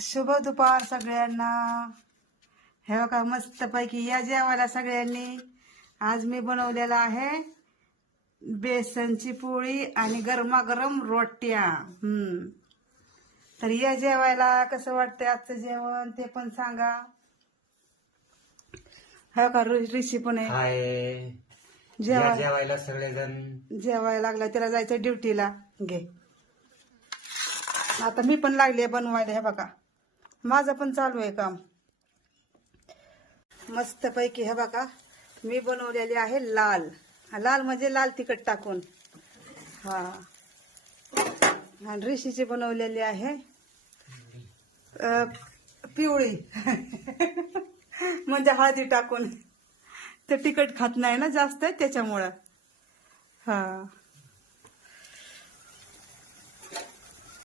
शुभ दुपार सगळ्यांना. हे बघा मस्त पैकी या जेवायला सगळ्यांनी. आज मी बनवलेला आहे बेसनची पोळी आणि गरमागरम रोट्या. तर या जेवायला. कसं वाटतंय आजचं जेवण ते पण सांगा. हे बघा ऋषी पण आहे जेवायला सगळेजण. जेवायला लागला, त्याला जायचं ड्युटीला. घे आता मी पण लागले बनवायला. हे बघा माझं पण चालू आहे काम मस्त पैकी. हे बघा मी बनवलेली आहे लाल. लाल म्हणजे लाल तिखट टाकून. हा आणि ऋषीची बनवलेली आहे पिवळी म्हणजे हळदी टाकून. ते तिखट खात नाही ना जास्त त्याच्यामुळं. हा